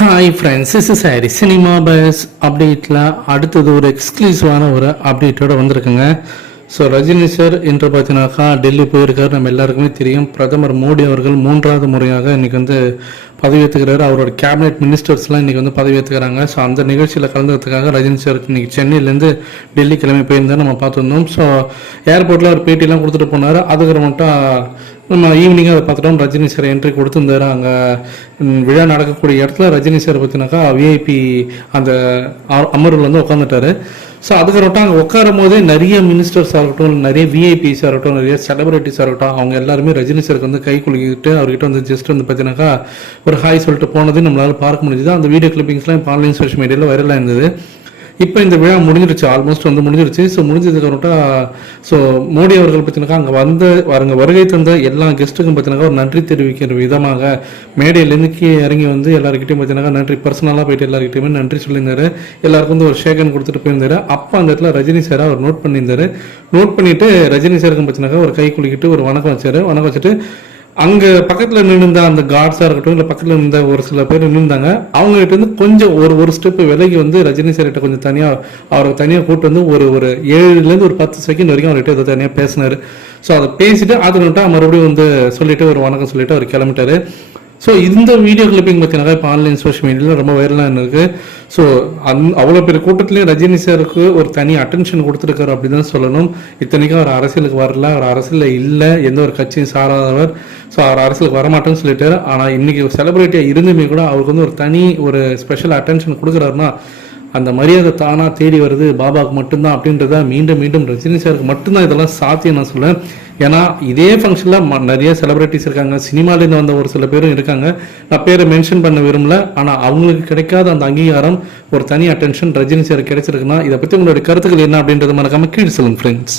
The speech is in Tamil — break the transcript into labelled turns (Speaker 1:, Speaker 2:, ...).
Speaker 1: Hi friends is sorry cinema buzz அப்டேட்டில் அடுத்தது ஒரு எக்ஸ்க்ளூசிவான ஒரு அப்டேட்டோட வந்திருக்குங்க. ஸோ ரஜினி சார் என்று பார்த்தீங்கன்னாக்கா டெல்லி போயிருக்காரு. நம்ம எல்லாருக்குமே தெரியும். பிரதமர் மோடி அவர்கள் மூன்றாவது முறையாக இன்றைக்கி வந்து பதவியேற்றுக்கிறாரு. அவரோட கேபினெட் மினிஸ்டர்ஸ்லாம் இன்றைக்கி வந்து பதவியேற்றுக்கிறாங்க. ஸோ அந்த நிகழ்ச்சியில் கலந்துக்கிறதுக்காக ரஜினி சார் இன்றைக்கி சென்னையிலேருந்து டெல்லி கிளம்பி போயிருந்தா நம்ம பார்த்துருந்தோம். ஸோ ஏர்போர்ட்டில் அவர் பேட்டிலாம் கொடுத்துட்டு போனார். மட்டும் நம்ம ஈவினிங்காக அதை பார்த்துட்டோம். ரஜினி சார் என்ட்ரி கொடுத்துருந்தாரு. அங்கே விழா நடக்கக்கூடிய இடத்துல ரஜினி சார் பார்த்தினாக்கா விஐபி அந்த அமர்வில் வந்து உட்காந்துட்டாரு ஸோ அதுக்கப்புறம் அங்கே உட்காரும் போதே நிறைய மினிஸ்டர்ஸாக இருக்கட்டும் நிறைய விஐபிஸாக இருக்கட்டும் நிறைய செலிபிரிட்டிஸாக இருக்கட்டும் அவங்க எல்லாருமே ரஜினி சாருக்கு வந்து கை குலுக்கிட்டு அவர்கிட்ட வந்து ஜஸ்ட் வந்து பார்த்தீங்கன்னாக்கா ஒரு ஹாய் சொல்லிட்டு போனது நம்மளால் பார்க்க முடிஞ்சுது. அந்த வீடியோ கிளிப்பிங்ஸ்லாம் இப்போ ஆன்லைன் சோஷியல் மீடியாவில் வைரலாக இருந்தது. இப்போ இந்த விழா முடிஞ்சிருச்சு ஆல்மோஸ்ட் வந்து முடிஞ்சிருச்சு. ஸோ முடிஞ்சதுக்கு அப்புறம்ட்டா ஸோ மோடி அவர்கள் பார்த்தீங்கன்னா அங்கே வந்த அங்கே வருகை தந்த எல்லா கெஸ்ட்டுக்கும் பார்த்தீங்கன்னா ஒரு நன்றி தெரிவிக்கிற விதமாக மேடையிலேருந்து கீழே இறங்கி வந்து எல்லாருக்கிட்டையும் பார்த்தீங்கன்னா நன்றி. பர்சனலாக போயிட்டு எல்லாருக்கிட்டையுமே நன்றி சொல்லியிருந்தாரு. எல்லாருக்கும் வந்து ஒரு ஷேக்கன் கொடுத்துட்டு போயிருந்தாரு. அப்போ அந்த இடத்துல ரஜினி சாரை அவர் நோட் பண்ணியிருந்தாரு. நோட் பண்ணிட்டு ரஜினி சாருக்கு பார்த்தீங்கன்னா ஒரு கை குலுக்கிட்டு ஒரு வணக்கம் வச்சாரு. வணக்கம் வச்சுட்டு அங்க பக்கத்துல நின்றுந்த அந்த கார்ட்ஸா இருக்கட்டும் இல்ல பக்கத்துல இருந்த ஒரு சில பேர் நின்றுந்தாங்க அவங்க கிட்ட இருந்து கொஞ்சம் ஒரு ஒரு ஸ்டெப் விலகி வந்து ரஜினி சார் கிட்ட கொஞ்சம் தனியா அவரை தனியா கூட்டு வந்து ஒரு ஒரு ஏழுல இருந்து ஒரு பத்து செகண்ட் வரைக்கும் அவர்கிட்ட ஏதோ தனியா பேசினாரு. ஸோ அதை பேசிட்டு அதை விட்டா மறுபடியும் வந்து சொல்லிட்டு ஒரு வணக்கம் சொல்லிட்டு அவர் கிளம்பிட்டாரு. ஸோ இந்த வீடியோ கிளிப்பிங் பார்த்தீங்கன்னா இப்போ ஆன்லைன் சோஷியல் மீடியாவில் ரொம்ப வைரலாக இருக்குது ஸோ அந் அவ்வளோ பெரிய கூட்டத்துலேயும் ரஜினி சாருக்கு ஒரு தனி அட்டென்ஷன் கொடுத்துருக்காரு அப்படி தான் சொல்லணும். இத்தனைக்கும் அவர் அரசியலுக்கு வரல. அவர் அரசியலில் இல்லை. எந்த ஒரு கட்சியும் சாராதவர். ஸோ அவர் அரசியலுக்கு வரமாட்டேன்னு சொல்லிட்டார். ஆனால் இன்றைக்கி செலிபிரிட்டியாக இருந்துமே கூட அவருக்கு வந்து ஒரு தனி ஒரு ஸ்பெஷல் அட்டென்ஷன் கொடுக்குறாருன்னா அந்த மரியாதை தானாக தேடி வருது பாபாவுக்கு மட்டும்தான் அப்படின்றத மீண்டும் மீண்டும் ரஜினி சாருக்கு மட்டும்தான் இதெல்லாம் சாத்தியம் நான் சொல்லுவேன் ஏன்னா இதே ஃபங்க்ஷனில் நிறைய செலிபிரிட்டிஸ் இருக்காங்க. சினிமாலேருந்து வந்த ஒரு சில பேரும் இருக்காங்க. நான் பேரை மென்ஷன் பண்ண விரும்பல. ஆனால் அவங்களுக்கு கிடைக்காத அந்த அங்கீகாரம் ஒரு தனி அட்டென்ஷன் ரஜினி சார் கிடைச்சிருக்குன்னா இதை பற்றி உங்களுடைய கருத்துக்கள் என்ன அப்படின்றத மறக்காமல் கீழ் சொல்லுங்கள் ஃப்ரெண்ட்ஸ்